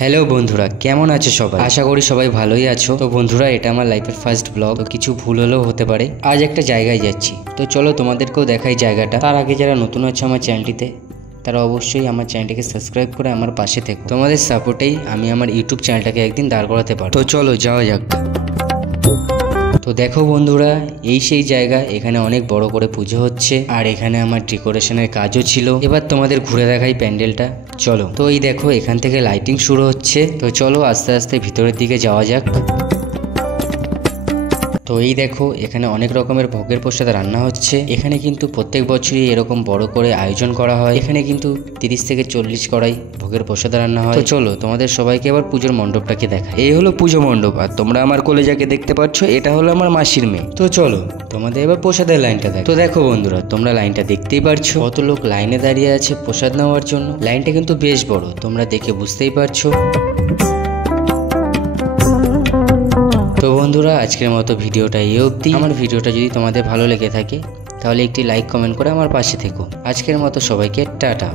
Hello বন্ধুরা, কেমন আছো সবাই? আশা করি সবাই ভালোই আছো। তো বন্ধুরা, এটা আমার লাইফের ফার্স্ট ব্লগ, তো কিছু ভুল হলেও হতে পারে। আজ একটা জায়গায় যাচ্ছি, তো চলো তোমাদেরকেও দেখাই জায়গাটা। তার আগে যারা নতুন আছে আমার চ্যানেলটিতে, তারা অবশ্যই আমার চ্যানেলটিকে সাবস্ক্রাইব করে আমার পাশে থেকো। তোমাদের সাপোর্টেই আমি আমার ইউটিউব চ্যানেলটাকে একদিন দাঁড় করাতে পারবো। তো চলো যাওয়া যাক। তো দেখো বন্ধুরা, এই সেই জায়গা, এখানে অনেক বড় করে পুজো হচ্ছে আর এখানে আমার ডেকোরেশনের কাজও ছিল। এবার তোমাদের ঘুরে দেখাই প্যান্ডেলটা, চলো। তো এই দেখো, এখান থেকে লাইটিং শুরু হচ্ছে। তো চলো আস্তে আস্তে ভিতরের দিকে যাওয়া যাক। তো এই দেখো, এখানে অনেক রকমের ভোগের প্রসাদ রান্না হচ্ছে। এখানে কিন্তু প্রত্যেক বছরই এরকম বড় করে আয়োজন করা হয়। এখানে কিন্তু 30 থেকে 40 কড়াই ভোগের প্রসাদ রান্না হয়। তো চলো তোমাদের সবাইকে আবার পুজোর মণ্ডপটাকে দেখা। এই হলো পুজো মণ্ডপ, আর তোমরা আমার কোলে যাকে দেখতে পাচ্ছ, এটা হলো আমার মাসির মেয়ে। তো চলো তোমাদের এবার প্রসাদের লাইনটা দেখো। তো দেখো বন্ধুরা, তোমরা লাইনটা দেখতেই পারছো, কত লোক লাইনে দাঁড়িয়ে আছে প্রসাদ নেওয়ার জন্য। লাইনটা কিন্তু বেশ বড়, তোমরা দেখে বুঝতেই পারছো। তো বন্ধুরা, আজকের মতো ভিডিওটা এই অবধি। আমার ভিডিওটা যদি তোমাদের ভালো লেগে থাকে তাহলে একটি লাইক কমেন্ট করে আমার পাশে থেকো। আজকের মতো সবাইকে টাটা।